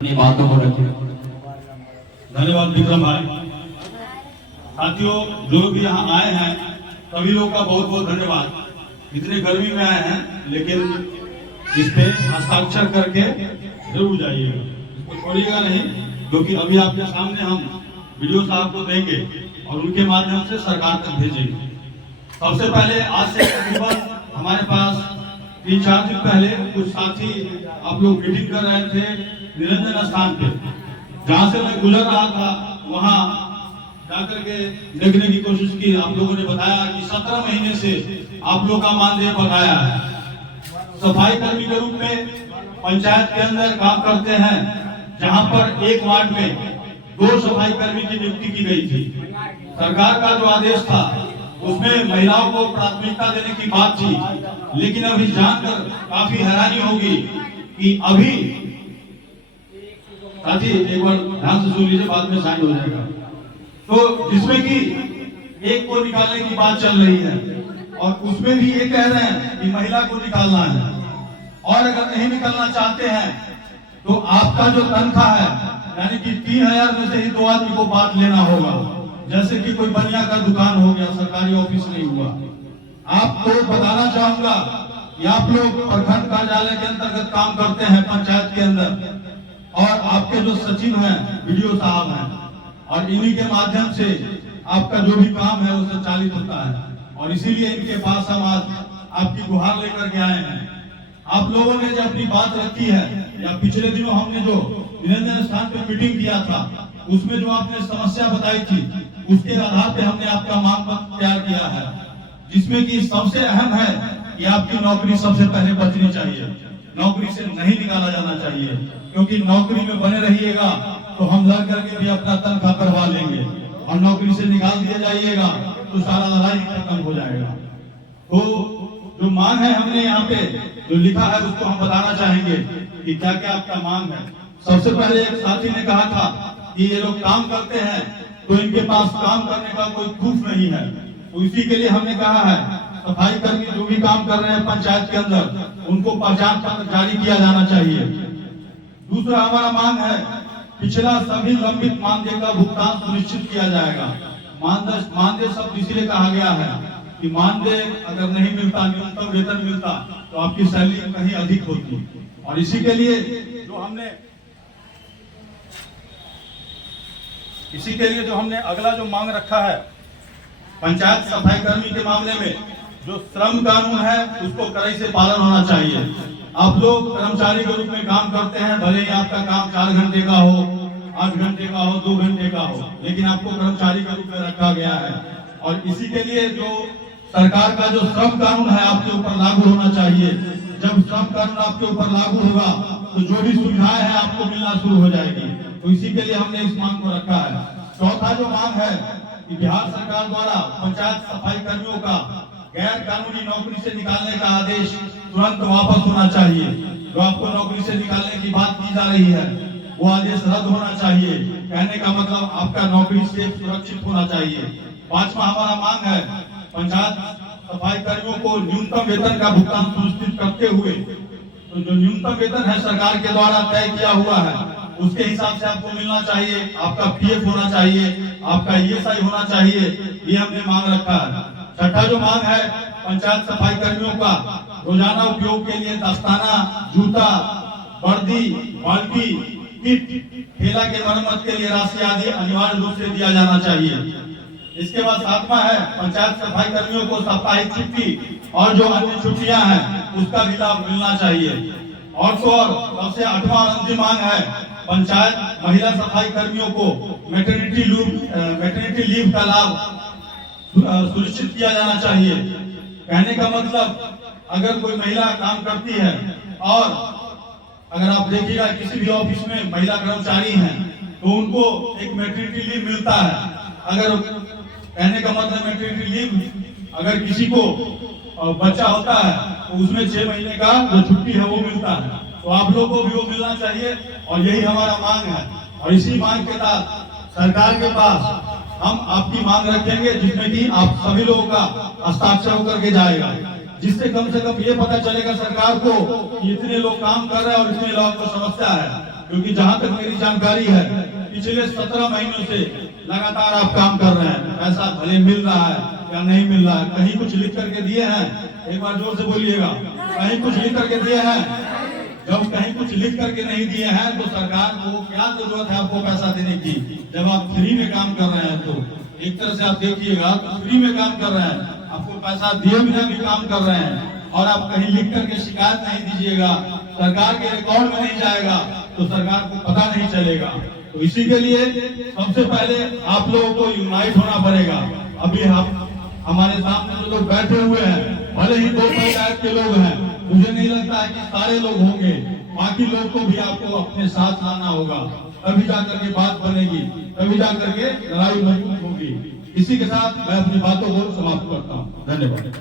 अपनी बातों को रखें। धन्यवाद विक्रम भाई। साथियों, जो भी यहाँ आए हैं सभी लोग का बहुत बहुत धन्यवाद। इतनी गर्मी में आए हैं लेकिन इस पे हस्ताक्षर करके जरूर जाइएगा, इसको छोड़िएगा नहीं, क्योंकि अभी आपके सामने हम वीडियो साहब को देंगे और उनके माध्यम से सरकार तक भेजेंगे। सबसे पहले आज से तकरीबन हमारे पास 3-4 दिन पहले कुछ साथी आप लोग मीटिंग कर रहे थे निरंजन स्थान पे, जहाँ से मैं गुजर रहा था वहाँ जाकर के देखने की कोशिश की। आप लोगों ने बताया कि 17 महीने से आप लोग का मानदेय बकाया है। सफाई कर्मी के रूप में पंचायत के अंदर काम करते हैं, जहाँ पर एक वार्ड में 2 सफाई कर्मी की नियुक्ति की गई थी। सरकार का जो आदेश था उसमें महिलाओं को प्राथमिकता देने की बात थी, लेकिन अभी जानकर काफी हैरानी होगी कि अभी साथी एक बार ध्यान से सुन लीजिए, बाद में साइन हो जाएगा। तो जिसमें कि एक को निकालने की बात चल रही है और उसमें भी ये कह रहे हैं कि महिला को निकालना है, और अगर नहीं निकालना चाहते हैं तो आपका जो तनख्वाह है यानी कि 3000 में से ही 2 आदमी को बात लेना होगा। जैसे कि कोई बनिया का दुकान हो गया, सरकारी ऑफिस नहीं हुआ। आपको बताना चाहूंगा कि आप लोग प्रखंड कार्यालय के अंतर्गत काम करते हैं पंचायत के अंदर, और आपके जो सचिव हैं वीडियो साहब हैं, और इन्हीं के माध्यम से आपका जो भी काम है वो संचालित होता है। और इसीलिए इनके पास हम आज आपकी गुहार लेकर के आए हैं। आप लोगों ने जो अपनी बात रखी है, या पिछले दिनों हमने जो निरंजन स्थान पे मीटिंग किया था उसमें जो आपने समस्या बताई थी, उसके आधार पे हमने आपका मांग पत्र तैयार किया है, जिसमें कि सबसे अहम है कि आपकी नौकरी सबसे पहले बचनी चाहिए, नौकरी से नहीं निकाला जाना चाहिए, क्योंकि नौकरी में बने रहिएगा तो हम लड़ करके भी अपना तनख्वाह करवा लेंगे, और नौकरी से निकाल दिया जाइएगा तो सारा लड़ाई खत्म हो जाएगा। तो जो मांग है हमने यहाँ पे जो लिखा है उसको हम बताना चाहेंगे कि क्या क्या आपका मांग है। सबसे पहले एक साथी ने कहा था कि ये लोग काम करते हैं तो इनके पास काम करने का कोई प्रूफ नहीं है, तो इसी के लिए हमने कहा है सफाई कर्मी जो भी काम कर रहे हैं पंचायत के अंदर उनको पहचान पत्र जारी किया जाना चाहिए। दूसरा हमारा मांग है पिछला सभी लंबित मानदेय का भुगतान सुनिश्चित किया जाएगा। मानदेय शब्द इसीलिए कहा गया है कि मानदेय अगर नहीं मिलता, न्यूनतम वेतन मिलता तो आपकी सैलरी कहीं अधिक होती, और इसी के लिए जो हमने अगला जो मांग रखा है पंचायत सफाई कर्मी के मामले में जो श्रम कानून है उसको कड़ाई से पालन होना चाहिए। आप लोग कर्मचारी के रूप में काम करते हैं, भले ही आपका काम 4 घंटे का हो, 8 घंटे का हो, 2 घंटे का हो, लेकिन आपको कर्मचारी के रूप में रखा गया है। और इसी के लिए जो सरकार का जो श्रम कानून है आपके ऊपर लागू होना चाहिए। जब श्रम कानून आपके ऊपर लागू होगा तो जो भी सुविधाएं हैं आपको मिलना शुरू हो जाएगी, तो इसी के लिए हमने इस मांग को रखा है। चौथा जो मांग है कि बिहार सरकार द्वारा पंचायत सफाई कर्मियों का गैर कानूनी नौकरी से निकालने का आदेश तुरंत वापस होना चाहिए। जो आपको नौकरी से निकालने की बात की जा रही है वो आदेश रद्द होना चाहिए। कहने का मतलब आपका नौकरी से सुरक्षित होना चाहिए। 5वां हमारा मांग है पंचायत सफाई कर्मियों को न्यूनतम वेतन का भुगतान सुनिश्चित करते हुए, तो जो न्यूनतम वेतन है सरकार के द्वारा तय किया हुआ है उसके हिसाब से आपको मिलना चाहिए। आपका पीएफ होना चाहिए, आपका ईएसआई होना चाहिए, ये हमने मांग रखा है। छठा जो मांग है पंचायत सफाई कर्मियों का रोजाना उपयोग के लिए दस्ताना, जूता, वर्दी, बाल्टी, किट, ठेला के मरम्मत के लिए राशि आदि अनिवार्य रूप से दिया जाना चाहिए। इसके बाद 7वां है पंचायत सफाई कर्मियों को साप्ताहिक छुट्टी और जो अन्य छुट्टियां हैं उसका भी लाभ मिलना चाहिए। और सबसे 8वां और अंतिम मांग है पंचायत महिला सफाई कर्मियों को मैटरनिटी लीव का लाभ सुनिश्चित किया जाना चाहिए। कहने का मतलब अगर कोई महिला काम करती है, और अगर आप देखिएगा किसी भी ऑफिस में महिला कर्मचारी हैं तो उनको एक मैटरनिटी लीव मिलता है। अगर कहने का मतलब मैटरनिटी लीव अगर किसी को बच्चा होता है तो उसमें 6 महीने का जो छुट्टी है वो मिलता है, तो आप लोगों को भी वो मिलना चाहिए, और यही हमारा मांग है। और इसी मांग के साथ सरकार के पास हम आपकी मांग रखेंगे, जिसमें कि आप सभी लोगों का हस्ताक्षर होकर के जाएगा, जिससे कम से कम ये पता चलेगा सरकार को कि इतने लोग काम कर रहे हैं और इतने लोगों को समस्या है। क्योंकि जहां तक मेरी जानकारी है पिछले 17 महीनों से लगातार आप काम कर रहे हैं। पैसा भले मिल रहा है या नहीं मिल रहा है, कहीं कुछ लिख करके दिए हैं? एक बार जोर से बोलिएगा, कहीं कुछ लिख करके दिए हैं? जब कहीं कुछ लिख करके नहीं दिए हैं तो सरकार को क्या जरूरत है आपको पैसा देने की, जब आप फ्री में काम कर रहे हैं। तो एक तरह से आप देखिएगा तो फ्री में काम कर रहे हैं, आपको पैसा दिए बिना भी काम कर रहे हैं, और आप कहीं लिख करके शिकायत नहीं दीजिएगा, सरकार के रिकॉर्ड में नहीं जाएगा तो सरकार को पता नहीं चलेगा। तो इसी के लिए सबसे पहले आप लोगों को यूनाइट होना पड़ेगा। अभी हम हमारे सामने जो लोग बैठे हुए हैं, भले ही 2 पंचायत के लोग हैं, मुझे नहीं लगता है कि सारे लोग होंगे, बाकी लोग को भी आपको अपने साथ लाना होगा, तभी जाकर के बात बनेगी, तभी जाकर के लड़ाई मजबूत होगी। इसी के साथ मैं अपनी बातों को समाप्त करता हूँ। धन्यवाद।